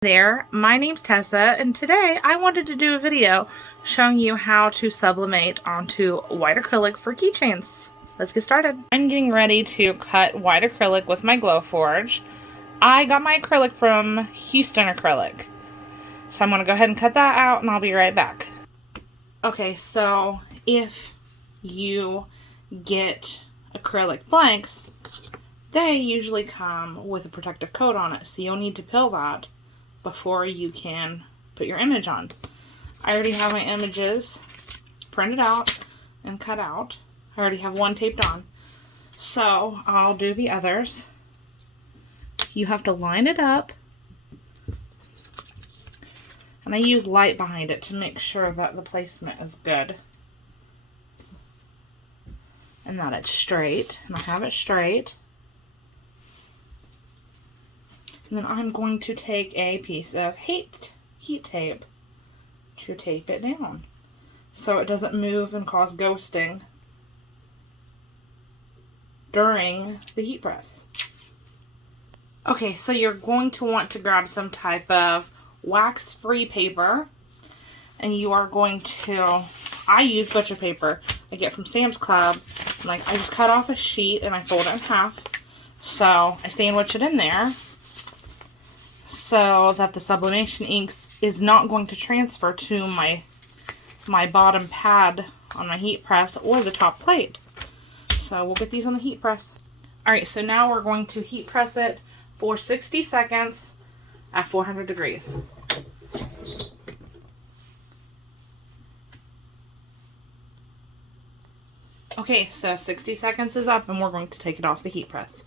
There, my name's Tessa, and today I wanted to do a video showing you how to sublimate onto white acrylic for keychains. Let's get started. I'm getting ready to cut white acrylic with my Glowforge. I got my acrylic from Houston Acrylic, so I'm going to go ahead and cut that out and I'll be right back. Okay, so if you get acrylic blanks, they usually come with a protective coat on it, so you'll need to peel that before you can put your image on. I already have my images printed out and cut out. I already have one taped on. So I'll do the others. You have to line it up. And I use light behind it to make sure that the placement is good. And that it's straight. And I have it straight. And then I'm going to take a piece of heat tape to tape it down so it doesn't move and cause ghosting during the heat press. Okay, so you're going to want to grab some type of wax-free paper, and you are going to, I use butcher paper I get from Sam's Club. I just cut off a sheet and I fold it in half. So I sandwich it in there, so that the sublimation ink is not going to transfer to my bottom pad on my heat press or the top plate. So we'll get these on the heat press. Alright, so now we're going to heat press it for 60 seconds at 400 degrees. Okay, so 60 seconds is up and we're going to take it off the heat press.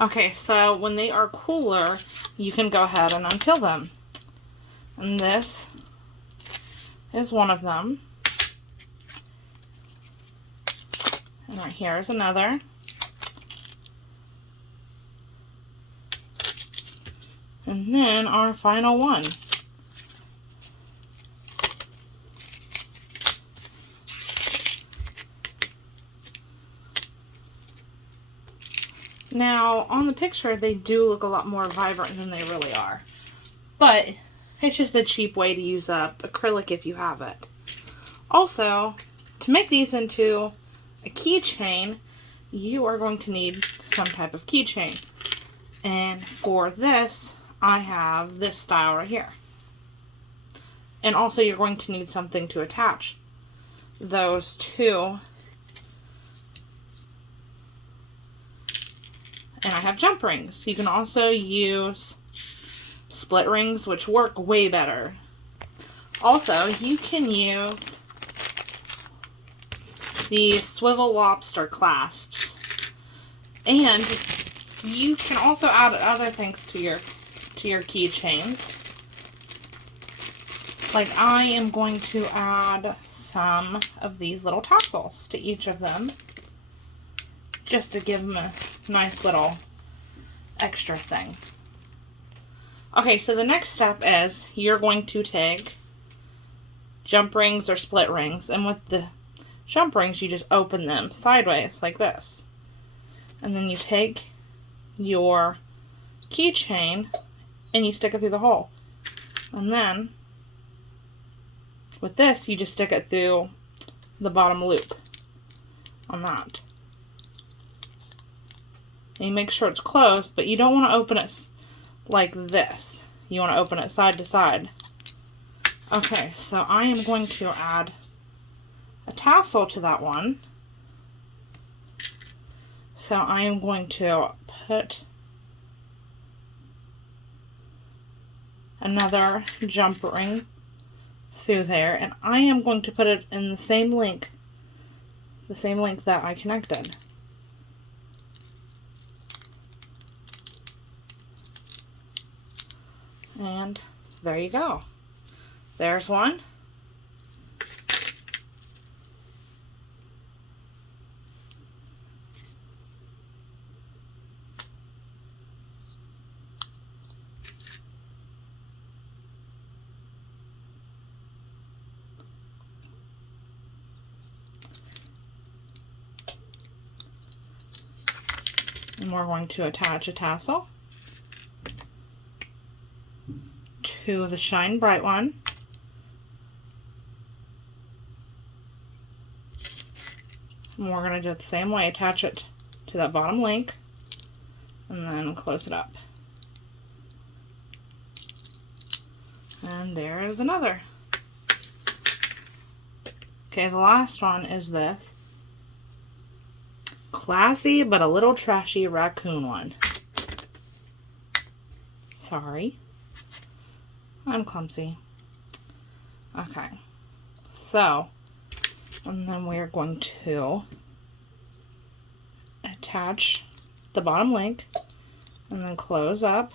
Okay, so when they are cooler, you can go ahead and unpeel them. And this is one of them. And right here is another. And then our final one. Now, on the picture, they do look a lot more vibrant than they really are. But it's just a cheap way to use up acrylic if you have it. Also, to make these into a keychain, you are going to need some type of keychain. And for this, I have this style right here. And also, you're going to need something to attach those two. And I have jump rings. You can also use split rings, which work way better. Also, you can use the swivel lobster clasps. And you can also add other things to your keychains. Like I am going to add some of these little tassels to each of them, just to give them a nice little extra thing. Okay, so the next step is you're going to take jump rings or split rings, and with the jump rings you just open them sideways like this. And then you take your keychain and you stick it through the hole. And then with this you just stick it through the bottom loop on that. And you make sure it's closed, but you don't want to open it like this. You want to open it side to side. Okay, so I am going to add a tassel to that one. So I am going to put another jump ring through there, and I am going to put it in the same link that I connected. And there you go. There's one. And we're going to attach a tassel. to the Shine Bright one. And we're going to do it the same way. Attach it to that bottom link and then close it up. And there is another. Okay, the last one is this classy but a little trashy raccoon one. Sorry, I'm clumsy. Okay, so, and then we're going to attach the bottom link and then close up.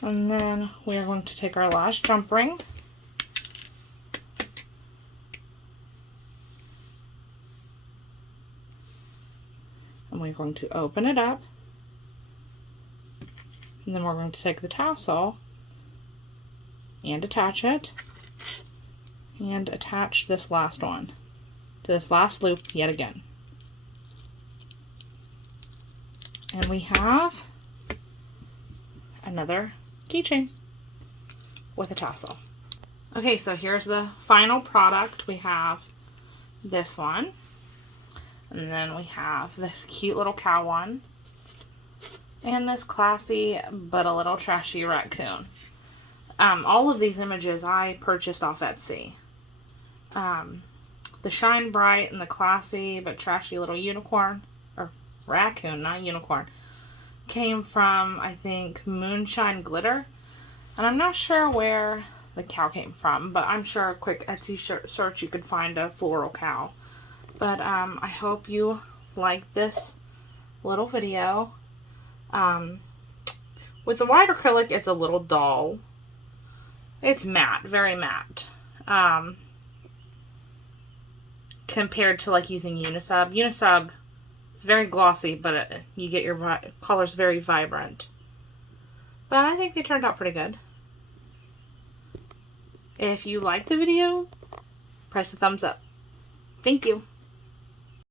And then we are going to take our last jump ring and we're going to open it up, and then we're going to take the tassel and attach it, and attach this last one to this last loop yet again. And we have another keychain with a tassel. Okay, so here's the final product. We have this one, and then we have this cute little cow one, and this classy but a little trashy raccoon. All of these images I purchased off Etsy. The Shine Bright and the classy but trashy little unicorn, or raccoon, not unicorn, came from, I think, Moonshine Glitter. And I'm not sure where the cow came from, but I'm sure a quick Etsy search you could find a floral cow. But I hope you like this little video. With the white acrylic, it's a little dull. It's matte, very matte. Compared to like using Unisub. Unisub, it's very glossy, but you get your colors very vibrant. But I think they turned out pretty good. If you liked the video, press the thumbs up. Thank you.